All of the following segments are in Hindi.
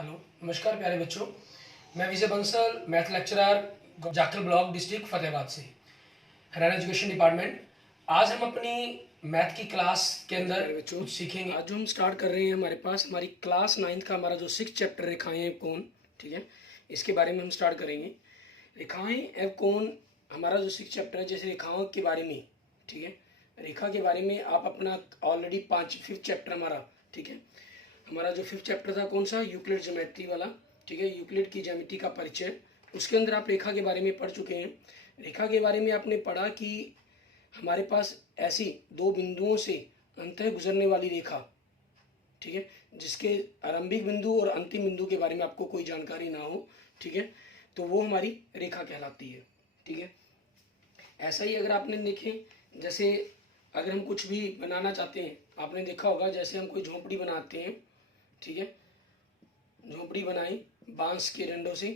हेलो, नमस्कार प्यारे बच्चों। मैं Vijay Bansal, math lecturer, Jakhal block, district Fatehabad से, हरियाणा एजुकेशन डिपार्टमेंट। आज हम अपनी मैथ की क्लास के अंदर बच्चों सीखेंगे। आज जो हम स्टार्ट कर रहे हैं, हमारे पास हमारी क्लास 9th का हमारा जो 6 चैप्टर रेखाएं एवं कोण, ठीक है, इसके बारे में हम स्टार्ट करेंगे। रेखाएं एवं कोण हमारा जो 6 चैप्टर है, जैसे रेखाओं के बारे में, ठीक है, रेखा के बारे में आप अपना ऑलरेडी 5th चैप्टर हमारा, ठीक है, हमारा जो 5th चैप्टर था कौन सा, यूक्लिड ज्योमेट्री वाला, ठीक है, यूक्लिड की ज्यामिति का परिचय। उसके अंदर आप रेखा के बारे में पढ़ चुके हैं। रेखा के बारे में आपने पढ़ा कि हमारे पास ऐसी दो बिंदुओं से अंतः गुजरने वाली रेखा, ठीक है, जिसके आरंभिक बिंदु और अंतिम बिंदु के बारे में आपको कोई जानकारी ना हो, ठीक है, तो वो हमारी रेखा कहलाती है, ठीक है। ऐसा ही अगर आपने देखें, जैसे अगर हम कुछ भी बनाना चाहते हैं, आपने देखा होगा जैसे हम कोई झोंपड़ी बनाते हैं, ठीक है, झोंपड़ी बनाई बांस के डंडों से,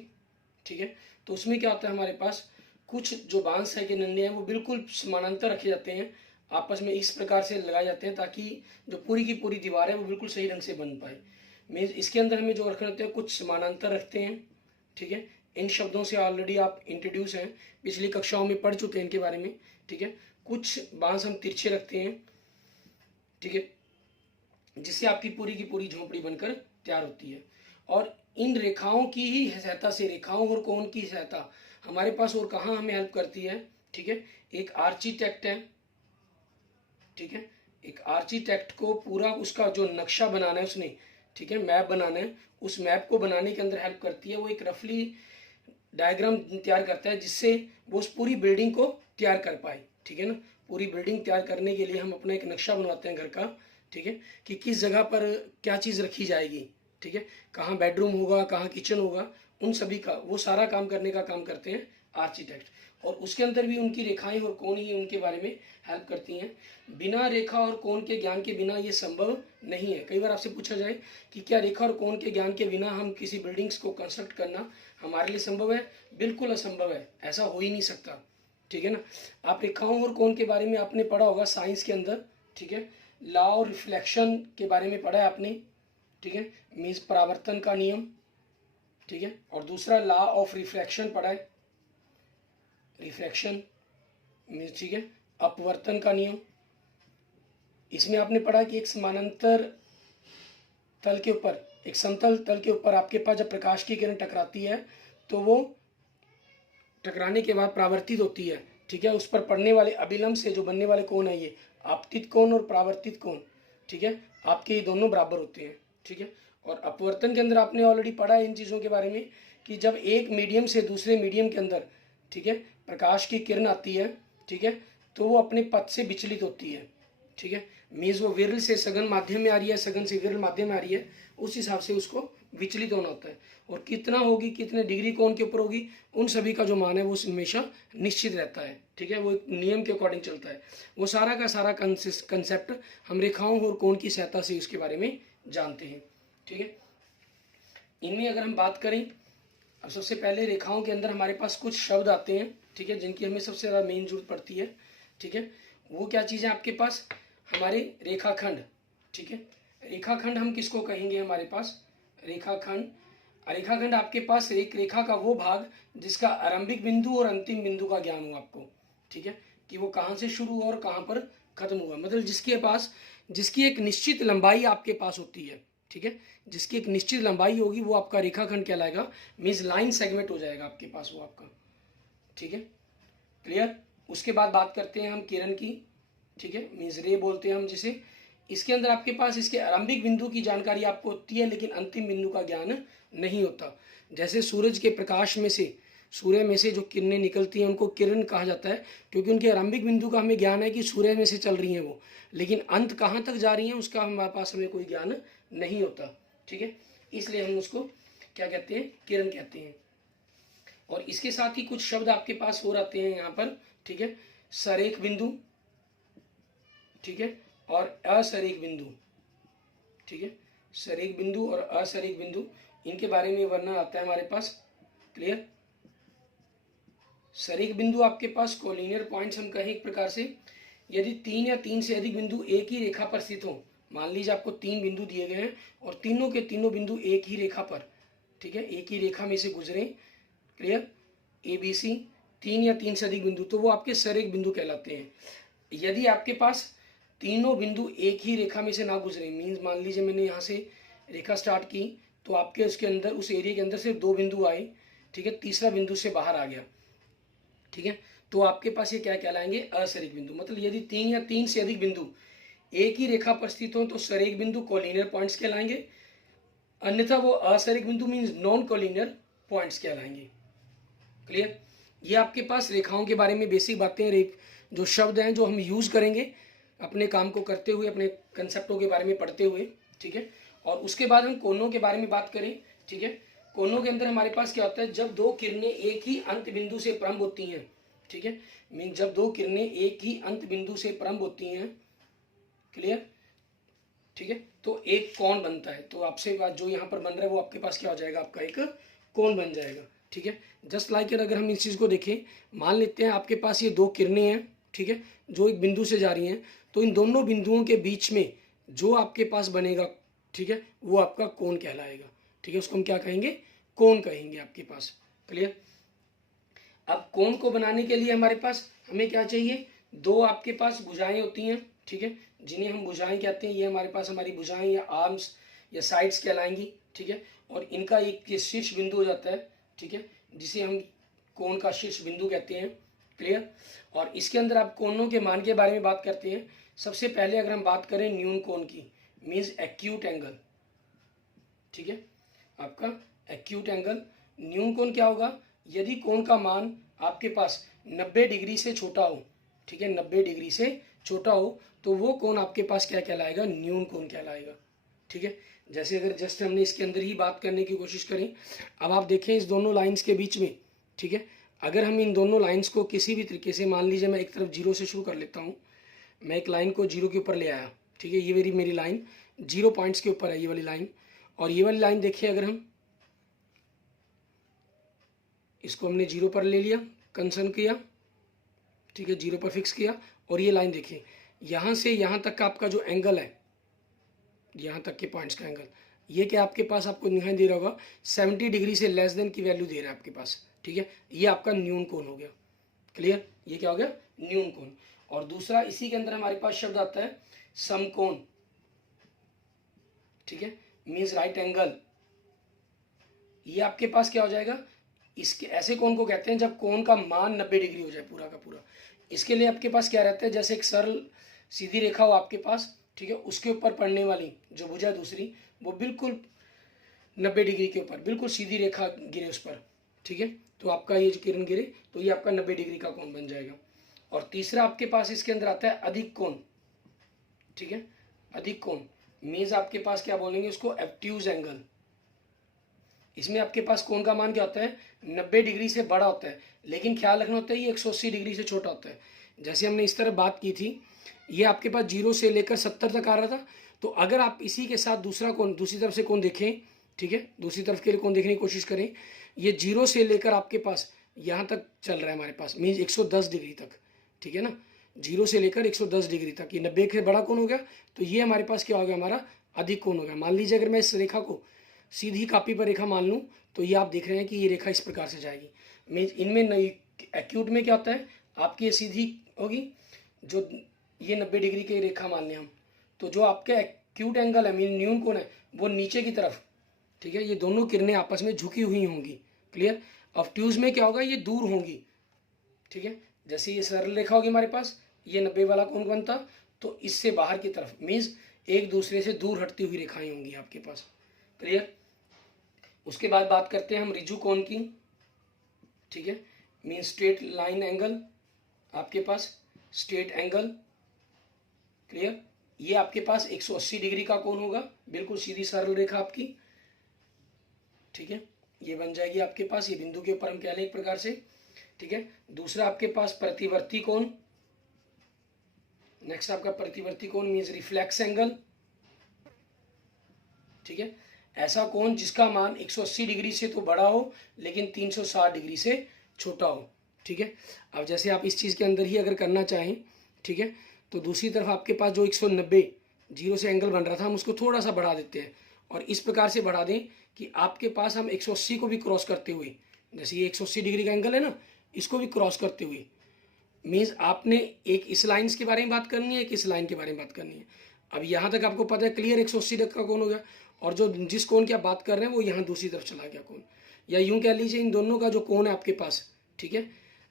ठीक है, तो उसमें क्या होता है, हमारे पास कुछ जो बांस है के डंडे हैं वो बिल्कुल समानांतर रखे जाते हैं, आपस में इस प्रकार से लगाए जाते हैं ताकि जो पूरी की पूरी दीवार है वो बिल्कुल सही ढंग से बन पाए। मीन्स इसके अंदर हमें जो रखने होते हैं कुछ समानांतर रखते हैं, ठीक है। इन शब्दों से ऑलरेडी आप इंट्रोड्यूस हैं, पिछली कक्षाओं में पढ़ चुके हैं इनके बारे में, ठीक है। कुछ बांस हम तिरछे रखते हैं, ठीक है, जिससे आपकी पूरी की पूरी झोंपड़ी बनकर तैयार होती है। और इन रेखाओं की ही सहायता से, रेखाओं और कोण की सहायता हमारे पास और कहाँ हमें हेल्प करती है, ठीक है, एक आर्किटेक्ट है, ठीक है, एक आर्किटेक्ट को पूरा उसका जो नक्शा बनाना है उसने, ठीक है, मैप बनाना है, उस मैप को बनाने के अंदर हेल्प करती है। वो एक रफली डायग्राम तैयार करता है जिससे वो उस पूरी बिल्डिंग को तैयार कर पाए, ठीक है ना। पूरी बिल्डिंग तैयार करने के लिए हम अपना एक नक्शा बनवाते हैं घर का, ठीक है, कि किस जगह पर क्या चीज़ रखी जाएगी, ठीक है, कहाँ बेडरूम होगा, कहाँ किचन होगा, उन सभी का वो सारा काम करने का काम करते हैं आर्किटेक्ट। और उसके अंदर भी उनकी रेखाएं और कोण ही उनके बारे में हेल्प करती हैं। बिना रेखा और कोण के ज्ञान के बिना ये संभव नहीं है। कई बार आपसे पूछा जाए कि क्या रेखा और कोण के ज्ञान के बिना हम किसी बिल्डिंग्स को कंस्ट्रक्ट करना हमारे लिए संभव है? बिल्कुल असंभव है, ऐसा हो ही नहीं सकता, ठीक है ना। आप रेखाओं और कोण के बारे में आपने पढ़ा होगा साइंस के अंदर, ठीक है, लॉ ऑफ रिफ्लेक्शन के बारे में पढ़ा है आपने, ठीक है, मीन्स परावर्तन का नियम, ठीक है, और दूसरा लॉ ऑफ रिफ्रैक्शन पढ़ा है, रिफ्रैक्शन मीन्स, ठीक है, अपवर्तन का नियम। इसमें आपने पढ़ा कि एक समानांतर तल के ऊपर, एक समतल तल के ऊपर आपके पास जब प्रकाश की किरण टकराती है तो वो टकराने के बाद परावर्तित होती है, ठीक है, उस पर पड़ने वाले अभिलंब से जो बनने वाले कोण है, ये आपतित कोण और परावर्तित कोण, ठीक है, आपके ये दोनों बराबर होते हैं, ठीक है। और अपवर्तन के अंदर आपने ऑलरेडी पढ़ा है इन चीज़ों के बारे में कि जब एक मीडियम से दूसरे मीडियम के अंदर, ठीक है, प्रकाश की किरण आती है, ठीक है, तो वो अपने पथ से विचलित होती है, ठीक है, मीन्स वो विरल से सघन माध्यम में आ रही है, सघन से विरल माध्यम में आ रही है, उस हिसाब से उसको विचलित होना होता है। और कितना होगी, कितने डिग्री कोण के ऊपर होगी, उन सभी का जो मान है वो हमेशा निश्चित रहता है, ठीक है, वो एक नियम के अकॉर्डिंग चलता है। वो सारा का सारा कंसेप्ट हम रेखाओं और कोण की सहायता से उसके बारे में जानते हैं, ठीक है। इनमें अगर हम बात करें, अब सबसे पहले रेखाओं के अंदर हमारे पास कुछ शब्द आते हैं, ठीक है, जिनकी हमें सबसे ज़्यादा मेन जरूरत पड़ती है, ठीक है। वो क्या चीज़ है आपके पास, हमारे रेखाखंड, ठीक है। रेखाखंड हम किसको कहेंगे, हमारे पास रेखाखंड, रेखाखंड आपके पास एक रेखा का वो भाग जिसका आरंभिक बिंदु और अंतिम बिंदु का ज्ञान हो आपको, ठीक है, कि वो कहाँ से शुरू हुआ और कहाँ पर खत्म हुआ, मतलब जिसके पास, जिसकी एक निश्चित लंबाई आपके पास होती है, ठीक है, जिसकी एक निश्चित लंबाई होगी वो आपका रेखाखंड कहलाएगा, मीन्स लाइन सेगमेंट हो जाएगा आपके पास वो आपका, ठीक है, क्लियर। उसके बाद बात करते हैं हम किरण की, ठीक है, मीन्स रे बोलते हैं हम जिसे। इसके अंदर आपके पास इसके आरंभिक बिंदु की जानकारी आपको होती है लेकिन अंतिम बिंदु का ज्ञान नहीं होता। जैसे सूरज के प्रकाश में से, सूर्य में से जो किरणें निकलती हैं उनको किरण कहा जाता है, क्योंकि उनके आरंभिक बिंदु का हमें ज्ञान है कि सूर्य में से चल रही हैं वो, लेकिन अंत कहाँ तक जा रही हैं उसका हमारे पास हमें कोई ज्ञान नहीं होता, ठीक है, इसलिए हम उसको क्या कहते हैं, किरण कहते हैं। और इसके साथ ही कुछ शब्द आपके पास और आते हैं यहाँ पर, ठीक है, सरेख बिंदु, ठीक है, और असरेख बिंदु, ठीक है, सरेख बिंदु और असरेख बिंदु, इनके बारे में वर्णन आता है हमारे पास, क्लियर। सरेख बिंदु आपके पास कोलिनियर पॉइंट्स हम कहें एक प्रकार से, यदि 3 या 3 से अधिक बिंदु एक ही रेखा पर स्थित हो, मान लीजिए आपको 3 बिंदु दिए गए हैं और तीनों के तीनों बिंदु एक ही रेखा पर, ठीक है, एक ही रेखा में से गुजरे, क्लियर, ए बी सी, 3 या 3 से अधिक बिंदु, तो वो आपके सररेख बिंदु कहलाते हैं। यदि आपके पास तीनों बिंदु एक ही रेखा में से ना गुजरे, मीन्स मान लीजिए मैंने यहाँ से रेखा स्टार्ट की तो आपके उसके अंदर, उस एरिया के अंदर सिर्फ 2 बिंदु आए, ठीक है, तीसरा बिंदु से बाहर आ गया, ठीक है, तो आपके पास ये क्या कहलाएंगे, असरेख बिंदु। मतलब यदि 3 या 3 से अधिक बिंदु एक ही रेखा पर स्थित हो तो सरेख बिंदु कोलिनियर पॉइंट्स कहलाएंगे, अन्यथा वो असरेख बिंदु मीन्स नॉन कोलिनियर पॉइंट्स कहलाएंगे। क्लियर, ये आपके पास रेखाओं के बारे में बेसिक बातें, जो शब्द हैं जो हम यूज करेंगे अपने काम को करते हुए, अपने कंसेप्टों के बारे में पढ़ते हुए, ठीक है। और उसके बाद हम कोनों के बारे में बात करें, ठीक है। कोनों के अंदर हमारे पास क्या होता है, जब दो किरणें एक ही अंत बिंदु से प्रारंभ होती हैं, ठीक है, मीन जब दो किरणें एक ही अंत बिंदु से प्रारंभ होती हैं, क्लियर, ठीक है, तो एक कोण बनता है। तो आपसे जो यहाँ पर बन रहा है वो आपके पास क्या हो जाएगा, आपका एक कोण बन जाएगा, ठीक है। जस्ट लाइक अगर हम इस चीज़ को देखें, मान लेते हैं आपके पास ये 2 किरणें हैं, ठीक है, जो एक बिंदु से जा रही हैं, तो इन दोनों बिंदुओं के बीच में जो आपके पास बनेगा, ठीक है, वो आपका कोण कहलाएगा, ठीक है, उसको हम क्या कहेंगे, कोण कहेंगे आपके पास। क्लियर, अब कोण को बनाने के लिए हमारे पास हमें क्या चाहिए, 2 आपके पास भुजाएं होती हैं, ठीक है, जिन्हें हम भुजाएं कहते हैं। ये हमारे पास हमारी भुजाएं या आर्म्स या साइड्स कहलाएंगी, ठीक है, और इनका एक ये शीर्ष बिंदु हो जाता है, ठीक है, जिसे हम कोण का शीर्ष बिंदु कहते हैं। क्लियर, और इसके अंदर आप कोणों के मान के बारे में बात करते हैं। सबसे पहले अगर हम बात करें न्यून कोण की, मीन्स एक्यूट एंगल, ठीक है, आपका एक्यूट एंगल। न्यून कोण क्या होगा, यदि कोण का मान आपके पास 90 डिग्री से छोटा हो, ठीक है, 90 डिग्री से छोटा हो, तो वो कोण आपके पास क्या कहलाएगा, न्यून कोण कहलाएगा, ठीक है। जैसे अगर जस्ट हमने इसके अंदर ही बात करने की कोशिश करें, अब आप देखें इस दोनों लाइंस के बीच में, ठीक है, अगर हम इन दोनों लाइंस को किसी भी तरीके से, मान लीजिए मैं एक तरफ 0 से शुरू कर लेता हूँ, मैं एक लाइन को 0 के ऊपर ले आया, ठीक है, ये मेरी लाइन 0 पॉइंट्स के ऊपर है, ये वाली लाइन, और ये वाली लाइन देखिए, अगर हम इसको हमने 0 पर ले लिया, कंसर्न किया, ठीक है, 0 पर फिक्स किया, और ये लाइन देखिए, यहाँ से यहाँ तक का आपका जो एंगल है, यहाँ तक के पॉइंट्स का एंगल, ये क्या आपके पास आपको दिखाई दे रहा होगा, 70 डिग्री से लेस देन की वैल्यू दे रहा है आपके पास, ठीक है, ये आपका न्यून कोण हो गया। क्लियर, ये क्या हो गया, न्यून कोण। और दूसरा इसी के अंदर हमारे पास शब्द आता है समकोण, ठीक है, मीन्स राइट एंगल। ये आपके पास क्या हो जाएगा, इसके ऐसे कोण को कहते हैं जब कोण का मान 90 डिग्री हो जाए पूरा का पूरा। इसके लिए आपके पास क्या रहता है, जैसे एक सरल सीधी रेखा हो आपके पास, ठीक है, उसके ऊपर पड़ने वाली जो भुजा दूसरी, वो बिल्कुल 90 डिग्री के ऊपर बिल्कुल सीधी रेखा गिरे उस पर, ठीक है, तो आपका ये जो किरण गिरे तो ये आपका 90 डिग्री का कोण बन जाएगा। और तीसरा आपके पास इसके अंदर आता है अधिक कोण, ठीक है, अधिक कोण मीन्स आपके पास क्या बोलेंगे उसको, एब्ट्यूज एंगल। इसमें आपके पास कोण का मान क्या होता है, 90 डिग्री से बड़ा होता है, लेकिन ख्याल रखना होता है ये 180 डिग्री से छोटा होता है। जैसे हमने इस तरह बात की थी, ये आपके पास 0 से लेकर 70 तक आ रहा था, तो अगर आप इसी के साथ दूसरा कोण, दूसरी तरफ से कोण देखें, ठीक है, दूसरी तरफ के लिए कोण देखने की कोशिश करें, ये 0 से लेकर आपके पास यहाँ तक चल रहा है हमारे पास, मीन्स 110 डिग्री तक, ठीक है ना, 0 से लेकर 110 डिग्री तक, ये 90 से बड़ा कोण हो गया, तो ये हमारे पास क्या हो गया, हमारा अधिक कोण हो गया। मान लीजिए अगर मैं इस रेखा को सीधी कापी पर रेखा मान लूँ, तो ये आप देख रहे हैं कि ये रेखा इस प्रकार से जाएगी। मीन्स इनमें एक्यूट में क्या होता है, आपकी ये सीधी होगी, जो ये 90 डिग्री की रेखा मान लें हम, तो जो आपके एक्यूट एंगल है, मीन न्यून कोण है, वो नीचे की तरफ, ठीक है, ये दोनों किरणें आपस में झुकी हुई होंगी। क्लियर, ऑब्ट्यूज में क्या होगा, ये दूर होंगी, ठीक है, जैसे ये सरल रेखा होगी हमारे पास, ये 90 वाला कोण बनता, तो इससे बाहर की तरफ मीन्स एक दूसरे से दूर हटती हुई रेखाएं होंगी आपके पास। क्लियर, उसके बाद बात करते हैं हम रिजु कोण की, ठीक है, मीन स्ट्रेट लाइन एंगल, आपके पास स्ट्रेट एंगल। क्लियर, ये आपके पास 180 डिग्री का कोण होगा, बिल्कुल सीधी सरल रेखा आपकी, ठीक है, ये बन जाएगी आपके पास, ये बिंदु के ऊपर हम कह लें एक प्रकार से, ठीक है। दूसरा आपके पास प्रतिवर्ती कोण, नेक्स्ट आपका प्रतिवर्ती कोण मीन्स रिफ्लेक्स एंगल, ठीक है, ऐसा कोण जिसका मान 180 डिग्री से तो बड़ा हो लेकिन 360 डिग्री से छोटा हो, ठीक है। अब जैसे आप इस चीज़ के अंदर ही अगर करना चाहें, ठीक है, तो दूसरी तरफ आपके पास जो 190 0 से एंगल बन रहा था, हम उसको थोड़ा सा बढ़ा देते हैं और इस प्रकार से बढ़ा दें कि आपके पास हम 180 को भी क्रॉस करते हुए, जैसे ये 180 डिग्री का एंगल है ना, इसको भी क्रॉस करते हुए, मीन्स आपने एक इस लाइन के बारे में बात करनी है, एक इस लाइन के बारे में बात करनी है। अब यहाँ तक आपको पता है क्लियर 180 तक का कोण हो गया, और जो जिस कोण की आप बात कर रहे हैं वो यहाँ दूसरी तरफ चला गया कोण, या यूं कह लीजिए इन दोनों का जो कोण है आपके पास, ठीक है,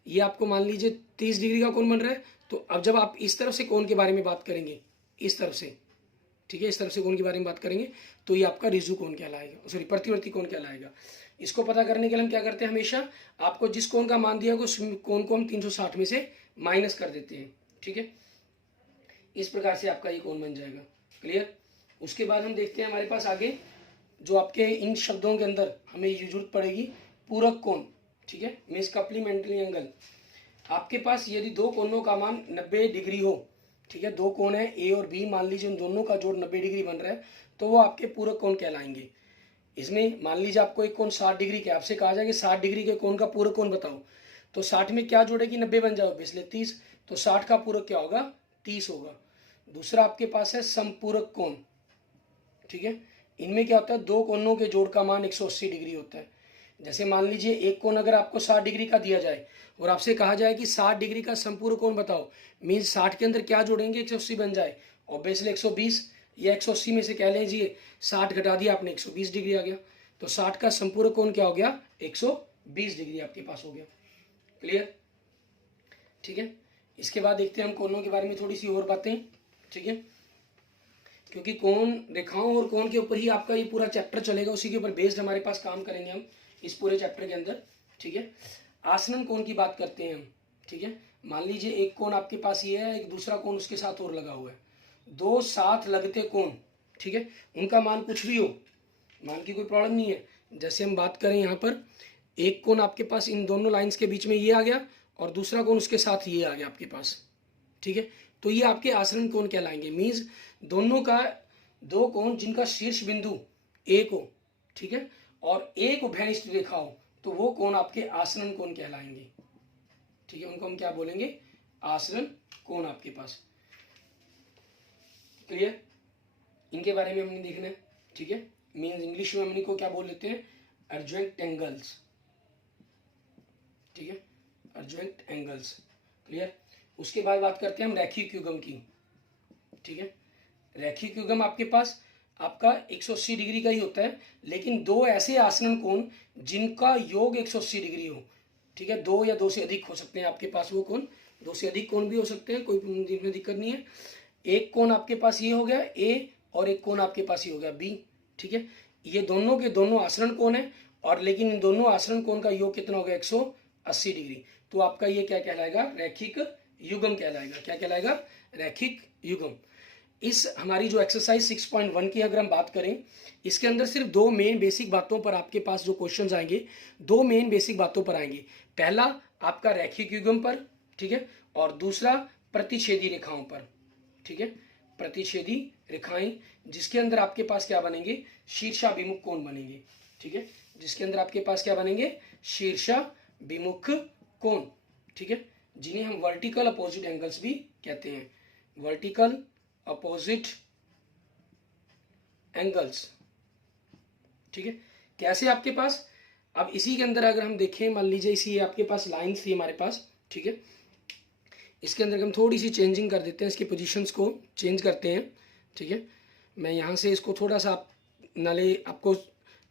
ये आपको मान लीजिए 30 डिग्री का कोण बन रहा है। तो अब जब आप इस तरफ से कोण के बारे में बात करेंगे, इस तरफ से, ठीक है, इस तरफ से कोण के बारे में बात करेंगे, तो ये आपका रिजु कोण कहलाएगा, सॉरी प्रतिवर्ती कोण कहलाएगा। इसको पता करने के लिए हम क्या करते हैं, हमेशा आपको जिस कोण का मान दिया उस कोण को हम 360 में से माइनस कर देते हैं, ठीक है। इस प्रकार से आपका ये कोण बन जाएगा, क्लियर। उसके बाद हम देखते हैं हमारे पास आगे जो आपके इन शब्दों के अंदर हमें ये जरूरत पड़ेगी, पूरक कोण, ठीक है, मीन्स कॉम्प्लीमेंट्री एंगल। आपके पास यदि दो कोणों का मान 90 डिग्री हो, ठीक है, दो कोण है ए और बी, मान लीजिए उन दोनों का जोड़ 90 डिग्री बन रहा है, तो वो आपके पूरक कोण कहलाएंगे। इसमें मान लीजिए आपको एक कोण 60 डिग्री के, आपसे कहा जाए कि 60 डिग्री के कोण का पूरक कोण बताओ, तो 60 में क्या जोड़ेगी, 90 बन जाओ, इसलिए 30, तो 60 का पूरक क्या होगा, 30 होगा। दूसरा आपके पास है समपूरक कोण, ठीक है, इनमें क्या होता है, दो कोणों के जोड़ का मान 180 डिग्री होता है। जैसे मान लीजिए एक कोण अगर आपको 60 डिग्री का दिया जाए और आपसे कहा जाए कि 60 डिग्री का संपूर्ण कोण बताओ, मीन्स 60 के अंदर क्या जोड़ेंगे, 180 बन जाए, ऑब्वियसली 120 या 180 में से कह लीजिए 60 घटा दिया आपने, 120 डिग्री आ गया, तो 60 का संपूर्ण कोण क्या हो गया, 120 डिग्री आपके पास हो गया, क्लियर, ठीक है। इसके बाद देखते हैं हम कोणों के बारे में थोड़ी सी और बातें, ठीक है, क्योंकि कोण रेखाओं और कोण के ऊपर ही आपका ये पूरा चैप्टर चलेगा, उसी के ऊपर बेस्ड हमारे पास काम करेंगे हम इस पूरे चैप्टर के अंदर, ठीक है। आसनन कोण की बात करते हैं हम, ठीक है। मान लीजिए एक कोण आपके पास ये है, एक दूसरा कोण उसके साथ और लगा हुआ है, दो साथ लगते कोण, ठीक है, उनका मान कुछ भी हो, मान की कोई प्रॉब्लम नहीं है। जैसे हम बात करें यहाँ पर, एक कोण आपके पास इन दोनों लाइंस के बीच में ये आ गया और दूसरा कोण उसके साथ ये आ गया आपके पास, ठीक है, तो ये आपके आसनन कोण कहलाएंगे। मीन्स दोनों का, दो कोण जिनका शीर्ष बिंदु एक हो, ठीक है, और एक उभयनिष्ठ रेखा हो, तो वो कोण आपके आसनन कोण कहलाएंगे, ठीक है, उनको हम क्या बोलेंगे, आसनन कोण आपके पास, क्लियर। इनके बारे में हमने देखना है, ठीक है, मीन्स इंग्लिश में हम इनको क्या बोल लेते हैं, एडजॉइंट एंगल्स, ठीक है, एडजॉइंट एंगल्स, क्लियर। उसके बाद बात करते हैं हम रैखिक युग्म की, ठीक है। रैखिक युग्म आपके पास आपका 180 डिग्री का ही होता है, लेकिन दो ऐसे आसनन कोण जिनका योग 180 डिग्री हो, ठीक है, दो या दो से अधिक हो सकते हैं आपके पास वो कोण, दो से अधिक कोण भी हो सकते हैं, कोई दिक्कत नहीं है। एक कोण आपके पास ये हो गया ए और एक कोण आपके पास ये हो गया बी, ठीक है, ये दोनों के दोनों आसनन कोण है, और लेकिन इन दोनों आसनन कोण का योग कितना हो गया, 180 डिग्री, तो आपका ये क्या कहलाएगा, रैखिक युग्म कहलाएगा। क्या कहलाएगा, रैखिक युग्म। इस हमारी जो एक्सरसाइज 6.1 की अगर हम बात करें, इसके अंदर सिर्फ दो मेन बेसिक बातों पर आपके पास जो क्वेश्चंस आएंगे, दो मेन बेसिक बातों पर आएंगे। पहला आपका रैखिक युग्म पर, ठीक है, और दूसरा प्रतिच्छेदी रेखाओं पर, ठीक है, प्रतिच्छेदी रेखाएं जिसके अंदर आपके पास क्या बनेंगे, शीर्षाभिमुख कोण बनेंगे, ठीक है, जिसके अंदर आपके पास क्या बनेंगे, शीर्षाभिमुख कोण, ठीक है, जिन्हें हम वर्टिकल अपोजिट एंगल्स भी कहते हैं, वर्टिकल अपोजिट एंगल्स, ठीक है। कैसे आपके पास, अब इसी के अंदर अगर हम देखें, मान लीजिए इसी आपके पास लाइंस थी हमारे पास, ठीक है, इसके अंदर हम थोड़ी सी चेंजिंग कर देते हैं, इसकी पोजीशंस को चेंज करते हैं, ठीक है। मैं यहाँ से इसको थोड़ा सा नाले आपको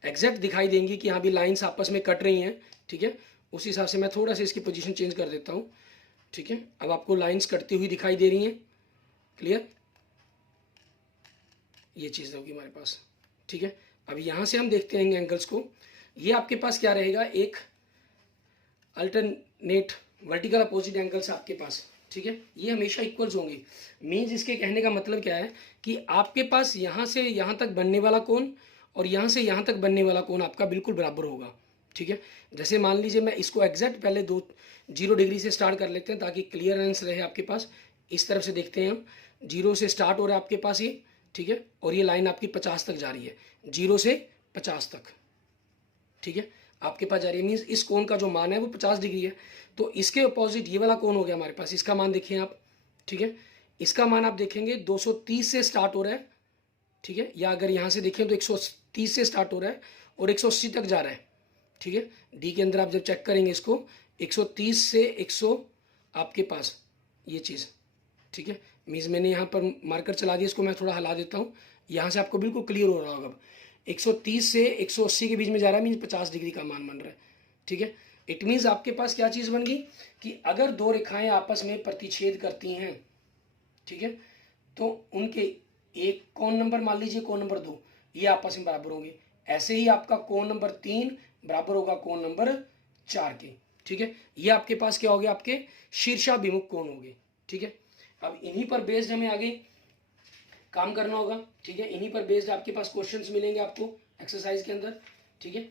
एग्जैक्ट दिखाई देंगी कि यहाँ भी लाइंस आपस में कट रही हैं, ठीक है, उस हिसाब से मैं थोड़ा सा इसकी पोजीशन चेंज कर देता हूँ, ठीक है। अब आपको लाइंस कटती हुई दिखाई दे रही हैं, क्लियर, ये चीज़ होगी हमारे पास, ठीक है। अब यहाँ से हम देखते हैं एंगल्स को, ये आपके पास क्या रहेगा, एक अल्टरनेट वर्टिकल अपोजिट एंगल्स आपके पास, ठीक है, ये हमेशा इक्वल्स होंगे। मीन्स इसके कहने का मतलब क्या है कि आपके पास यहाँ से यहाँ तक बनने वाला कोण और यहाँ से यहाँ तक बनने वाला कोण आपका बिल्कुल बराबर होगा, ठीक है। जैसे मान लीजिए मैं इसको एग्जैक्ट पहले 0 डिग्री से स्टार्ट कर लेते हैं ताकि क्लियरेंस रहे आपके पास। इस तरफ से देखते हैं हम, 0 से स्टार्ट हो रहा है आपके पास ये, ठीक है, और ये लाइन आपकी 50 तक जा रही है, 0 से 50 तक, ठीक है, आपके पास जा रही है। मीन्स इस कोण का जो मान है वो 50 डिग्री है, तो इसके अपोजिट ये वाला कोण हो गया हमारे पास, इसका मान देखिए आप, ठीक है, इसका मान आप देखेंगे 230 से स्टार्ट हो रहा है, ठीक है। या अगर यहाँ से देखें तो 130 से स्टार्ट हो रहा है और 180 तक जा रहा है, ठीक है। डी के अंदर आप जब चेक करेंगे इसको 130 से 100 आपके पास ये चीज़, ठीक है। मीन्स मैंने यहाँ पर मार्कर चला दिया, इसको मैं थोड़ा हिला देता हूँ, यहाँ से आपको बिल्कुल क्लियर हो रहा होगा। अब 130 से 180 के बीच में जा रहा है, मीन्स 50 डिग्री का मान बन रहा है, ठीक है। इट मीन्स आपके पास क्या चीज़ बन गई कि अगर दो रेखाएं आपस में प्रतिच्छेद करती हैं, ठीक है, तो उनके एक कोण नंबर मान लीजिए कोण नंबर 2, ये आपस में बराबर होंगे। ऐसे ही आपका कोण नंबर 3 बराबर होगा कोण नंबर 4 के, ठीक है। ये आपके पास क्या हो गया, आपके शीर्षाभिमुख कोण हो गए, ठीक है। अब इन्हीं पर बेस्ड हमें आगे काम करना होगा, ठीक है। इन्हीं पर बेस्ड आपके पास क्वेश्चंस मिलेंगे आपको एक्सरसाइज के अंदर, ठीक है।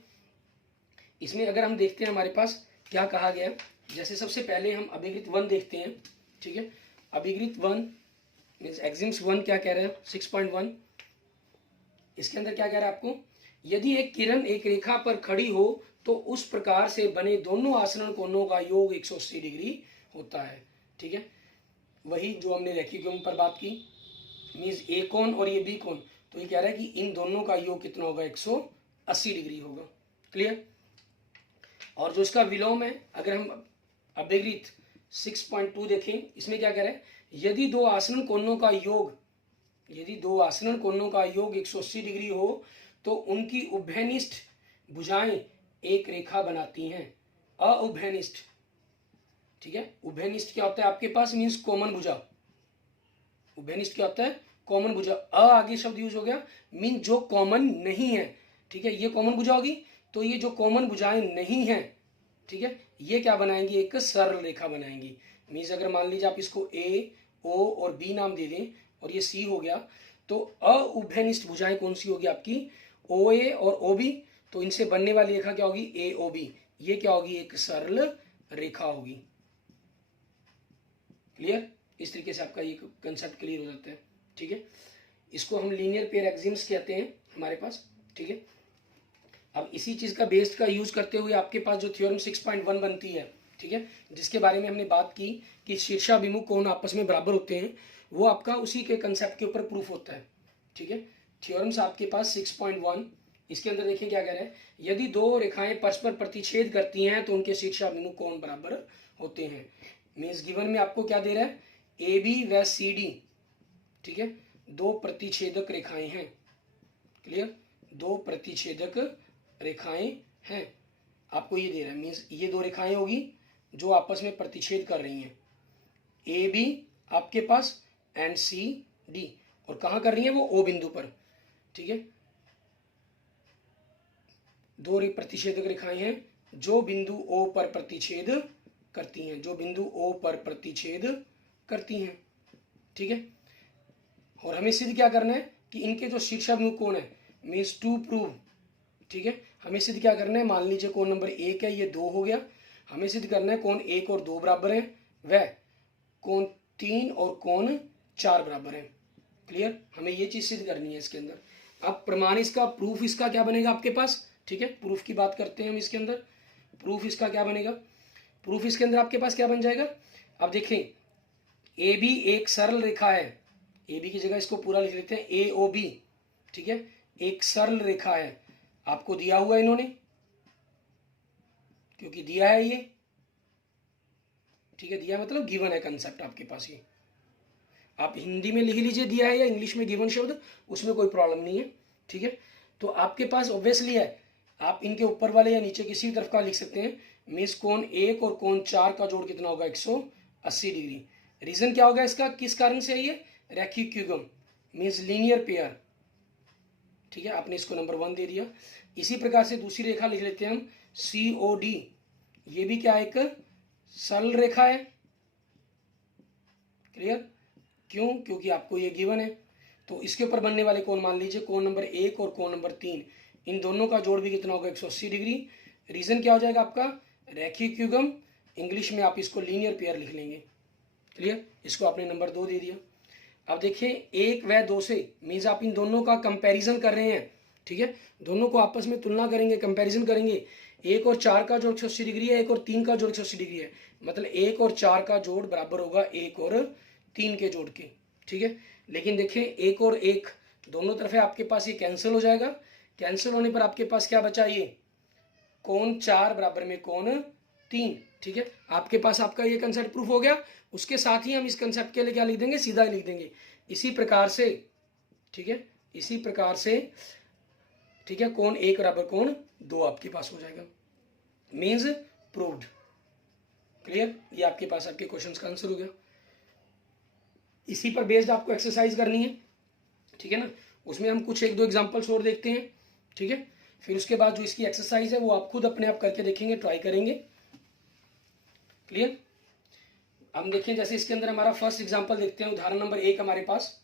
इसमें अगर हम देखते हैं हमारे पास क्या कहा गया है, जैसे सबसे पहले हम अभिकृत 1 देखते हैं, ठीक है। अभिकृत 1 मीन्स एक्जिम्स 1 क्या कह रहे हैं 6.1, इसके अंदर क्या कह रहा है आपको, यदि एक किरण एक रेखा पर खड़ी हो तो उस प्रकार से बने दोनों आसन्न कोणों का योग 180 डिग्री होता है, ठीक है। वही जो हमने रैखिक कोण पर बात की, मीन्स ए कोण और ये बी कोण, तो ये कह रहा है कि इन दोनों का योग कितना होगा 180 डिग्री होगा, क्लियर। और जो इसका विलोम है, अगर हम अभिकृत 6.2 देखें, इसमें क्या कह रहा है, यदि दो आसन्न कोणों का योग 180 डिग्री हो तो उनकी उभयनिष्ठ भुजाएं एक रेखा बनाती हैं। अउभयनिष्ठ, ठीक है। उभयनिष्ठ क्या होता है आपके पास, मीन्स कॉमन भुजा। उभयनिष्ठ क्या होता है, कॉमन भुजा। आगे शब्द यूज हो गया, मीन जो कॉमन नहीं है, ठीक है। ये कॉमन भुजा होगी, तो ये जो कॉमन भुजाएं नहीं है, ठीक है, ये क्या बनाएंगी, एक सरल रेखा बनाएंगी। मीन्स अगर मान लीजिए आप इसको ए, ओ और बी नाम दे दें और ये सी हो गया, तो अउभयनिष्ठ भुजाएं कौन सी होगी आपकी, ओ ए और ओ बी, तो इनसे बनने वाली रेखा क्या होगी, ए ओ बी। ये क्या होगी, एक सरल रेखा होगी, क्लियर। इस तरीके से आपका ये कंसेप्ट क्लियर हो जाता है, ठीक है। इसको हम लीनियर पेयर एक्सिम्स कहते हैं हमारे पास, ठीक है। अब इसी चीज का बेस्ड का यूज करते हुए आपके पास जो थ्योरम 6.1 बनती है, ठीक है, जिसके बारे में हमने बात की कि शीर्षाभिमुख कोण आपस में बराबर होते हैं, वो आपका उसी के कंसेप्ट के ऊपर प्रूफ होता है, ठीक है। थ्योरम्स आपके पास 6.1, इसके अंदर देखिए क्या कह रहा है, यदि दो रेखाएं परस्पर प्रतिच्छेद करती हैं तो उनके शीर्षाभिमुख कोण बराबर होते हैं। मीन्स गिवन में आपको क्या दे रहा है, ए बी व सी डी, ठीक है, दो प्रतिच्छेदक रेखाएं हैं, क्लियर, दो प्रतिच्छेदक रेखाएं हैं, आपको ये दे रहा है। मीन्स ये दो रेखाएं होगी जो आपस में प्रतिच्छेद कर रही हैं, ए बी आपके पास एंड सी डी, और कहां कर रही है वो, ओ बिंदु पर, ठीक है। दो प्रतिच्छेदक रेखाएं हैं जो बिंदु ओ पर प्रतिच्छेद करती हैं, जो बिंदु ओ पर प्रतिच्छेद करती हैं, ठीक है। और हमें सिद्ध क्या करना है कि इनके जो शीर्षाभिमुख कोण है, मीन्स टू प्रूव, ठीक है, हमें सिद्ध क्या करना है, मान लीजिए कोण नंबर 1 है, ये 2 हो गया, हमें सिद्ध करना है कोण 1 और 2 बराबर है, वह कोण 3 और कोण 4 बराबर है, क्लियर। हमें ये चीज सिद्ध करनी है इसके अंदर। अब प्रमाण इसका, प्रूफ इसका क्या बनेगा आपके पास, ठीक है, प्रूफ की बात करते हैं हम इसके अंदर। प्रूफ इसका क्या बनेगा, प्रूफ इसके अंदर आपके पास क्या बन जाएगा, अब देखें ए बी एक सरल रेखा है, ए बी की जगह इसको पूरा लिख लेते हैं, ए ओ बी, ठीक है, एक सरल रेखा है, आपको दिया हुआ है इन्होंने, क्योंकि दिया है ये, ठीक है, दिया मतलब गिवन है कंसेप्ट आपके पास ये। आप हिंदी में लिख लीजिए दिया है या इंग्लिश में गिवन शब्द, उसमें कोई प्रॉब्लम नहीं है, ठीक है। तो आपके पास ऑब्वियसली है, आप इनके ऊपर वाले या नीचे किसी भी तरफ का लिख सकते हैं। मीन्स कोण 1 और कोण 4 का जोड़ कितना होगा, 180 डिग्री। रीजन क्या होगा इसका, किस कारण से है ये, रैखिक युग्म, मीन्स लीनियर पेयर, ठीक है। आपने इसको नंबर 1 दे दिया। इसी प्रकार से दूसरी रेखा लिख लेते हैं हम, सी ओ डी, ये भी क्या एक सरल रेखा है, क्लियर। क्यों, क्योंकि आपको ये गिवन है, तो इसके ऊपर बनने वाले कोण मान लीजिए कोण नंबर 1 और कोण नंबर 3, इन दोनों का जोड़ भी कितना होगा, 180 डिग्री। रीजन क्या हो जाएगा आपका, रैखिक युग्म, इंग्लिश में आप इसको लीनियर पेयर लिख लेंगे, क्लियर। इसको आपने नंबर 2 दे दिया। अब देखिए 1 व 2 से, मीन्स आप इन दोनों का कंपैरिजन कर रहे हैं, ठीक है, दोनों को आपस में तुलना करेंगे, कंपैरिजन करेंगे। 1 और 4 का जोड़ 180 डिग्री है, 1 और 3 का जोड़ 180 डिग्री है, मतलब 1 और 4 का जोड़ बराबर होगा 1 और 3 के जोड़ के, ठीक है। लेकिन देखें 1 और 1 दोनों तरफ है आपके पास, ये कैंसिल हो जाएगा। कैंसिल होने पर आपके पास क्या बचा, ये कोण 4 बराबर में कोण 3। ठीक है, आपके पास आपका ये कंसेप्ट प्रूफ हो गया। उसके साथ ही हम इस कंसेप्ट के लिए क्या लिख देंगे, सीधा लिख देंगे इसी प्रकार से। ठीक है, इसी प्रकार से। ठीक है, कोण 1 बराबर कोण 2 आपके पास हो जाएगा, मीन्स प्रूव्ड। क्लियर, ये आपके पास आपके क्वेश्चंस का आंसर हो गया। इसी पर बेस्ड आपको एक्सरसाइज करनी है। ठीक है ना, उसमें हम कुछ 1-2 एग्जांपल्स और देखते हैं। ठीक है, फिर उसके बाद जो इसकी एक्सरसाइज है वो आप खुद अपने आप करके देखेंगे, ट्राई करेंगे। क्लियर, हम देखें जैसे इसके अंदर हमारा फर्स्ट एग्जांपल देखते हैं, उदाहरण नंबर 1 हमारे पास।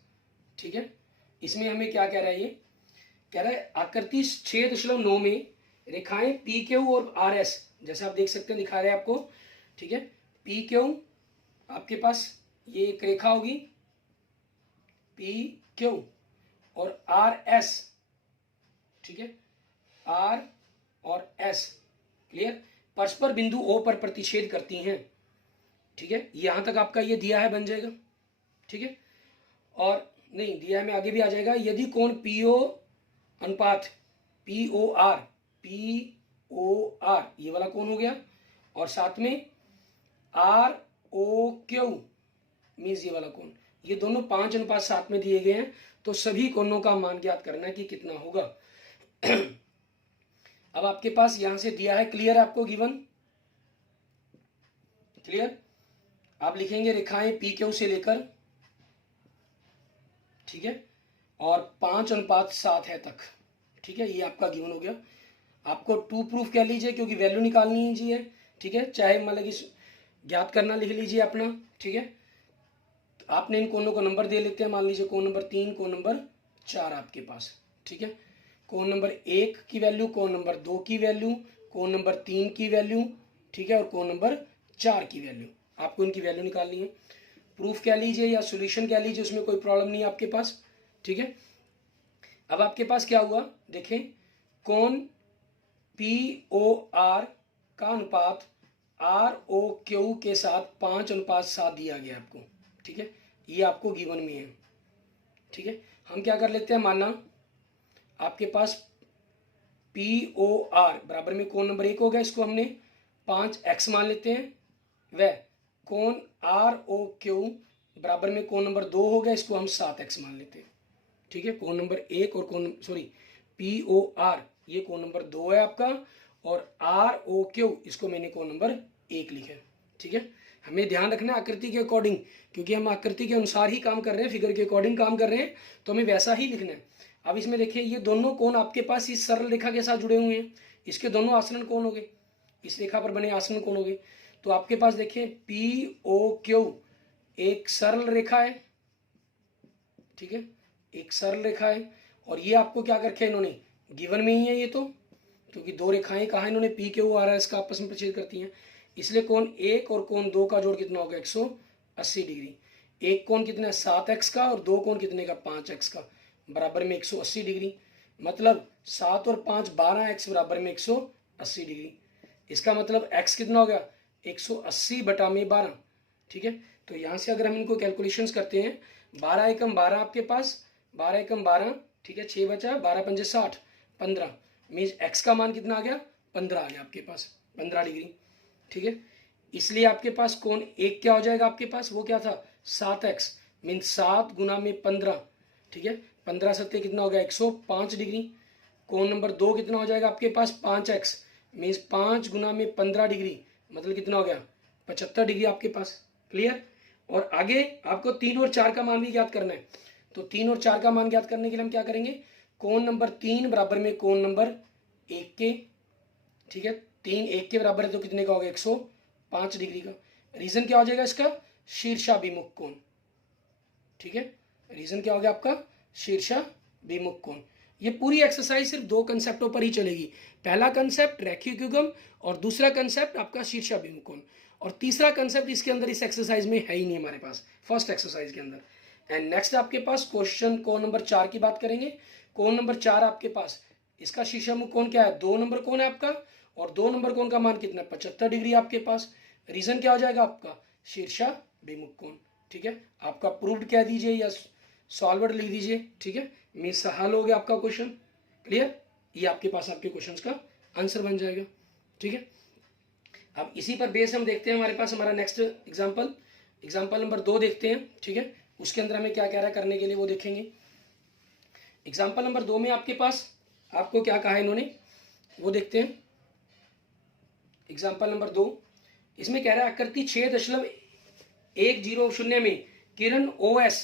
ठीक है, इसमें हमें क्या कह रहा है, ये कह रहा है आकृति 6.9 में रेखाएं पी क्यू और आर एस, जैसे आप देख सकते हैं दिखा रहे हैं आपको। ठीक है, पी क्यू आपके पास ये एक रेखा होगी पी क्यू, और आर एस। ठीक है, आर और एस क्लियर परस्पर बिंदु ओ पर प्रतिच्छेद करती हैं। ठीक है, यहां तक आपका ये दिया है, बन जाएगा। ठीक है, और नहीं दिया है में आगे भी आ जाएगा, यदि कोण पीओ अनुपात पीओआर ये वाला कोण हो गया, और साथ में आर ओ क्यू मीन्स ये वाला कोण, ये दोनों 5:7 में दिए गए हैं। तो सभी कोणों का मान ज्ञात करना है कि कितना होगा। अब आपके पास यहां से दिया है, क्लियर आपको गिवन, क्लियर। आप लिखेंगे रेखाएं पी क्यू से लेकर, ठीक है, और 5:7 है तक। ठीक है, ये आपका गिवन हो गया। आपको टू प्रूफ कह लीजिए क्योंकि वैल्यू निकालनी है। ठीक है, चाहे मतलब कि ज्ञात करना लिख लीजिए अपना। ठीक है, तो आपने इन कोणों को नंबर दे लेते हैं, मान लीजिए कोण नंबर 3, कोण नंबर 4 आपके पास। ठीक है, कोण नंबर 1 की वैल्यू, कोण नंबर 2 की वैल्यू, कोण नंबर 3 की वैल्यू। ठीक है, और कोण नंबर 4 की वैल्यू, आपको इनकी वैल्यू निकालनी है। प्रूफ कह लीजिए या सॉल्यूशन कह लीजिए, उसमें कोई प्रॉब्लम नहीं है आपके पास। ठीक है, अब आपके पास क्या हुआ, देखें कोण पी ओ आर का अनुपात आर ओ क्यू के साथ 5:7 दिया गया आपको। ठीक है, ये आपको गिवन में है। ठीक है, हम क्या कर लेते हैं, माना आपके पास पी ओ आर बराबर में कोण नंबर 1 हो गया, इसको हमने 5x मान लेते हैं। वह कोण आर ओ क्यू बराबर में कोण नंबर 2 हो गया, इसको हम 7x मान लेते हैं। ठीक है, कोण नंबर 1 और कोण पी ओ आर ये कोण नंबर 2 है आपका, और आर ओ क्यू इसको मैंने कोण नंबर 1 लिखा है। ठीक है, हमें ध्यान रखना है आकृति के अकॉर्डिंग, क्योंकि हम आकृति के अनुसार ही काम कर रहे हैं, फिगर के अकॉर्डिंग काम कर रहे हैं, तो हमें वैसा ही लिखना है। अब इसमें देखिए ये दोनों कोण आपके पास इस सरल रेखा के साथ जुड़े हुए हैं, इसके दोनों आसन्न कोण हो गए, इस रेखा पर बने आसन्न कोण हो गए। तो आपके पास देखिए पी ओ क्यू एक सरल रेखा है। ठीक है, एक सरल रेखा है, और ये आपको क्या कर रखे इन्होंने, गिवन में ही है ये तो, क्योंकि दो रेखाएं कहा इन्होंने पी क्यू आर एस का आपस में प्रतिच्छेद करती हैं, इसलिए कोण 1 और कोण 2 का जोड़ कितना होगा 180 डिग्री। एक कोण कितना है 7x का, और दो कोण कितने का 5x का, बराबर में 180 डिग्री। मतलब 7 और 5 12x बराबर में 180 डिग्री। इसका मतलब x कितना हो गया 180 बटा में 12। ठीक है, तो यहाँ से अगर हम इनको कैलकुलेशंस करते हैं, 12 एकम 12 आपके पास, 12 एकम 12। ठीक है, 6 बचा, 12 पंजे 60, 15 मीन्स x का मान कितना आ गया 15 आ गया आपके पास, 15 डिग्री। ठीक है, इसलिए आपके पास कोण 1 क्या हो जाएगा आपके पास, वो क्या था 7x मीन्स 7 गुना में 15। ठीक है, 15 सत्ते कितना हो गया 105 डिग्री। कोण नंबर 2 कितना हो जाएगा आपके पास 5x मीन्स 5 गुना में 15 डिग्री, मतलब कितना हो गया 75 डिग्री आपके पास। क्लियर, और आगे आपको 3 और 4 का मान भी ज्ञात करना है। तो 3 और 4 का मान ज्ञात करने के लिए हम क्या करेंगे, कोण नंबर 3 बराबर में कोण नंबर 1 के। ठीक है, 3 1 के बराबर है, तो कितने का होगा 105 डिग्री का। रीजन क्या हो जाएगा इसका, शीर्षाभिमुख कोण। ठीक है, रीजन क्या हो गया आपका शीर्षाभिमुख कोण। ये पूरी एक्सरसाइज सिर्फ 2 कंसेप्टों पर ही चलेगी। पहला कंसेप्ट रेखीय युग्म, और दूसरा कंसेप्ट आपका शीर्षाभिमुख कोण, और तीसरा कंसेप्ट इसके अंदर इस एक्सरसाइज में है ही नहीं हमारे पास, फर्स्ट एक्सरसाइज के अंदर। एंड नेक्स्ट आपके पास क्वेश्चन कोण नंबर 4 की बात करेंगे। कोण नंबर 4 आपके पास, इसका शीर्षाभिमुख कोण क्या है 2 नंबर कोण है आपका, और 2 नंबर कोण का मान कितना है 75 डिग्री आपके पास। रीजन क्या हो जाएगा आपका शीर्षाभिमुख कोण। ठीक है, आपका प्रूव्ड कह दीजिए या सॉल्वर्ड लिख दीजिए, ठीक है, मीन्स हल हो गया आपका क्वेश्चन। क्लियर, ये आपके पास आपके क्वेश्चन का आंसर बन जाएगा, ठीक है। अब इसी पर बेस हम देखते हैं, हमारे पास हमारा नेक्स्ट एग्जाम्पल नंबर 2 देखते हैं, ठीक है। उसके अंदर हमें क्या कह रहा है करने के लिए वो देखेंगे। एग्जाम्पल नंबर 2 में आपके पास आपको क्या कहा है इन्होंने वो देखते हैं। एग्जाम्पल नंबर 2 इसमें कह रहा है आकृति 6.100 में किरण OS,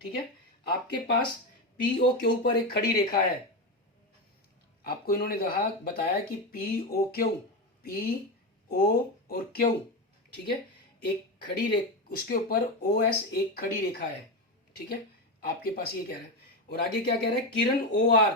ठीक है, आपके पास PO के ऊपर एक खड़ी रेखा है। आपको इन्होंने बताया कि PO और Q, ठीक है, एक खड़ी रेखा, उसके ऊपर OS एक खड़ी रेखा है, ठीक है, आपके पास ये कह रहा है। और आगे क्या कह रहा है, किरण OR,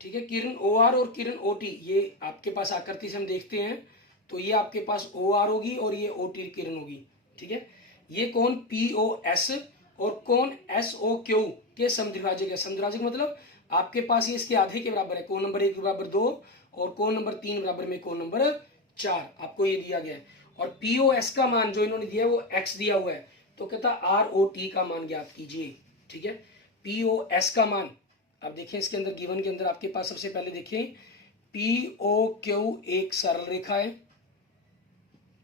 ठीक है, किरण OR और किरण OT, ये आपके पास आकृति से हम देखते हैं तो ये आपके पास OR होगी और ये OT किरण होगी, ठीक है। ये कोण POS और कोण SOQ के समद्विभाजक है। समद्विभाजक मतलब आपके पास ये इसके आधे के बराबर है, कोण नंबर 1 बराबर 2 और कोण नंबर 3 बराबर में कोण नंबर 4, आपको ये दिया गया है। और POS का मान जो इन्होंने दिया है वो x दिया हुआ है, तो कहता ROT का मान ज्ञात कीजिए, ठीक है। POS का मान अब देखें इसके अंदर गिवन के अंदर आपके पास सबसे पहले देखें POQ एक सरल रेखा है,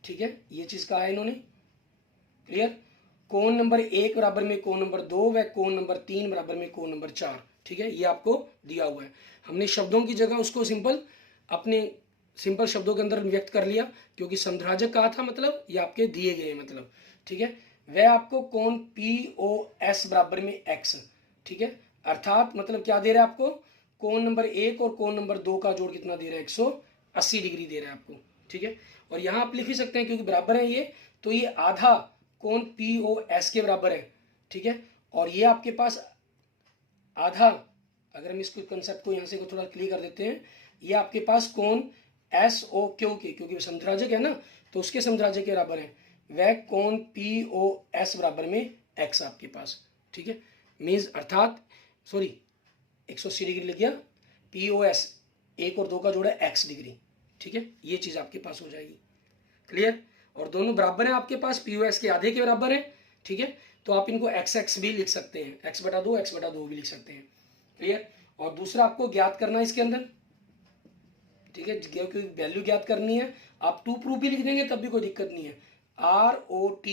ठीक है, ये चीज कहा है इन्होंने। क्लियर, कोण नंबर 1 बराबर में कोण नंबर 2 व कोण नंबर 3 बराबर में कोण नंबर 4, ठीक है, ये आपको दिया हुआ है। हमने शब्दों की जगह उसको अपने सिंपल शब्दों के अंदर व्यक्त कर लिया, क्योंकि समद्विभाजक कहा था मतलब ये आपके दिए गए मतलब, ठीक है। वह आपको कोण POS बराबर में x, ठीक है, अर्थात मतलब क्या दे रहा है आपको, कोण नंबर 1 और कोण नंबर 2 का जोड़ कितना दे रहा है, 180 डिग्री दे रहा है आपको, ठीक है। और यहां आप लिख ही सकते हैं क्योंकि बराबर है ये, तो ये आधा कोण POS के बराबर है, ठीक है। और ये आपके पास आधा, अगर हम इसको कंसेप्ट को यहां से थोड़ा क्लियर कर देते हैं, ये आपके पास कोण SOQ के, क्योंकि समद्विभाजक है ना तो उसके समद्विभाजक के बराबर है, वह कोण POS बराबर में x आपके पास, ठीक है, मीन्स अर्थात 180 डिग्री लग गया, POS 1 और 2 का जोड़ा x डिग्री, ठीक है, ये चीज आपके पास हो जाएगी। क्लियर, और दोनों बराबर है आपके पास, POS के आधे के बराबर है, ठीक है, तो आप इनको x भी लिख सकते हैं, x/2 भी लिख सकते हैं। क्लियर, और दूसरा आपको ज्ञात करना है इसके अंदर, ठीक है, क्योंकि वैल्यू ज्ञात करनी है, आप 2 प्रूफ भी लिख देंगे तब भी कोई दिक्कत नहीं है। ROT,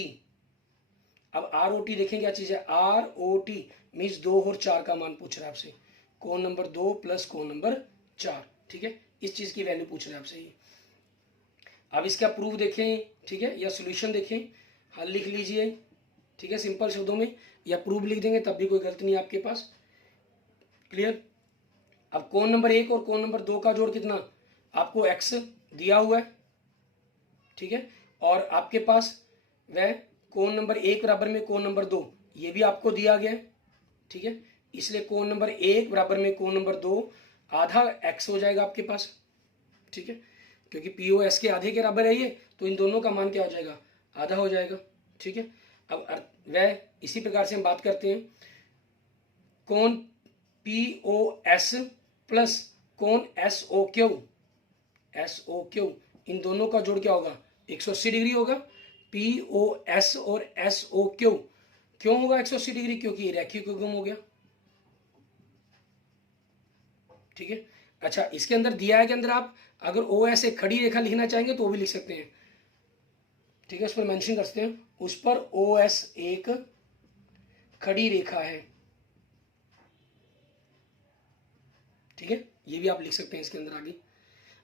अब ROT देखें क्या चीज है, ROT मीन्स 2 और 4 का मान पूछ रहा है आपसे, कोण नंबर 2 प्लस कोण नंबर 4, ठीक है, इस चीज की वैल्यू पूछ रहा है आपसे ये। अब इसका प्रूफ देखें, ठीक है, या सोल्यूशन देखें, हल लिख लीजिए, ठीक है, सिंपल शब्दों में, या प्रूफ लिख देंगे तब भी कोई गलती नहीं है आपके पास। क्लियर, अब कोण नंबर 1 और कोण नंबर 2 का जोड़ कितना, आपको x दिया हुआ है, ठीक है, और आपके पास वह कोण नंबर 1 बराबर में कोण नंबर 2 ये भी आपको दिया गया है, ठीक है, इसलिए कोण नंबर 1 बराबर में कोण नंबर 2 आधा x हो जाएगा आपके पास, ठीक है, क्योंकि POS के आधे के बराबर है ये, तो इन दोनों का मान क्या हो जाएगा, आधा हो जाएगा, ठीक है। अब वह इसी प्रकार से हम बात करते हैं, कोण POS प्लस कोण SOQ, इन दोनों का जोड़ क्या होगा, 180 डिग्री होगा। POS और SOQ क्यों होगा 180 डिग्री, क्योंकि रैखिक युग्म हो गया, ठीक है। अच्छा, इसके अंदर दिया है कि अंदर आप अगर OS एक खड़ी रेखा लिखना चाहेंगे तो वो भी लिख सकते हैं, ठीक है, उस पर मेंशन करते हैं, उस पर OS एक खड़ी रेखा है, ठीक है, ये भी आप लिख सकते हैं इसके अंदर आगे।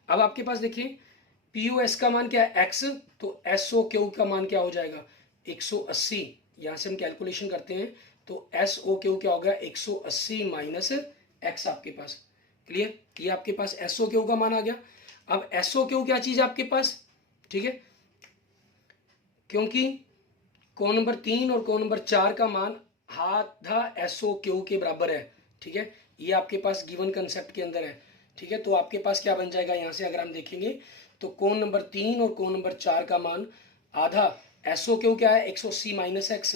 अब आपके पास देखिए POS का मान क्या है x, तो SOQ का मान क्या हो जाएगा 180, यहां से हम कैलकुलेशन करते हैं तो SOQ क्या होगा 180 माइनस x आपके पास। क्लियर, ये आपके पास SOQ का मान आ गया। अब SOQ क्या चीज है आपके पास, ठीक है, क्योंकि कोण नंबर 3 और कोण नंबर 4 का मान आधा SOQ के बराबर है, ठीक है, ये आपके पास गिवन कंसेप्ट के अंदर है, ठीक है, तो आपके पास क्या बन जाएगा, यहां से अगर हम देखेंगे तो कोण नंबर 3 और कोण नंबर 4 का मान आधा, SOQ क्या है 180 माइनस x,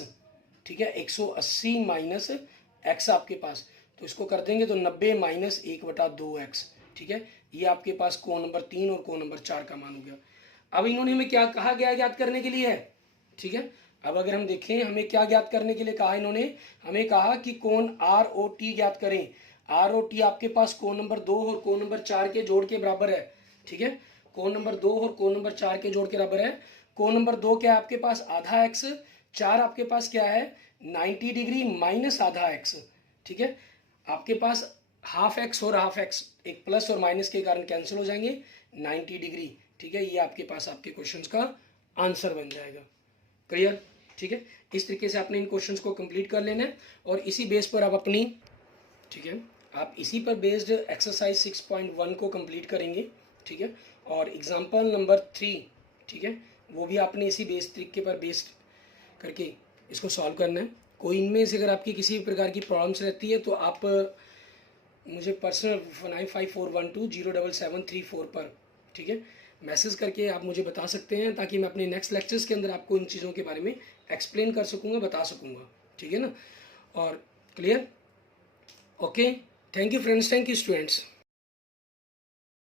ठीक है, 180 माइनस x आपके पास, तो इसको कर देंगे तो 90 माइनस 1/2x, ठीक है, ये आपके पास कोण नंबर 3 और कोण नंबर 4 का मान हो गया। अब इन्होंने हमें क्या कहा गया ज्ञात करने के लिए है, ठीक है, अब अगर हम देखें, हमें क्या ज्ञात करने के लिए कहा इन्होंने, हमें कहा कि कोण आर ओ टी ज्ञात करें। आर ओ टी आपके पास कोण नंबर 2 और कोण नंबर 4 के जोड़ के बराबर है, ठीक है। कोण नंबर 2 और कोण नंबर 4 के जोड़ के बराबर है। कोण नंबर 2 क्या है आपके पास, आधा एक्स, 4 आपके पास क्या है 90 डिग्री माइनस आधा एक्स, ठीक है। आपके पास हाफ एक्स और हाफ एक्स एक प्लस और माइनस के कारण कैंसिल हो जाएंगे, 90 डिग्री, ठीक है। ये आपके पास आपके क्वेश्चंस का आंसर बन जाएगा। क्लियर, ठीक है। इस तरीके से आपने इन क्वेश्चंस को कंप्लीट कर लेना है और इसी बेस पर आप अपनी, ठीक है, आप इसी पर बेस्ड एक्सरसाइज 6.1 को कंप्लीट करेंगे, ठीक है। और एग्जांपल नंबर 3, ठीक है, वो भी आपने इसी बेस तरीके पर बेस्ड करके इसको सॉल्व करना है। कोई इनमें से अगर आपकी किसी भी प्रकार की प्रॉब्लम्स रहती है तो आप मुझे पर्सनल 9541207734 पर, ठीक है, मैसेज करके आप मुझे बता सकते हैं, ताकि मैं अपने नेक्स्ट लेक्चर्स के अंदर आपको इन चीज़ों के बारे में एक्सप्लेन कर सकूँगा, बता सकूँगा, ठीक है ना। और clear, okay, thank you friends, thank you students.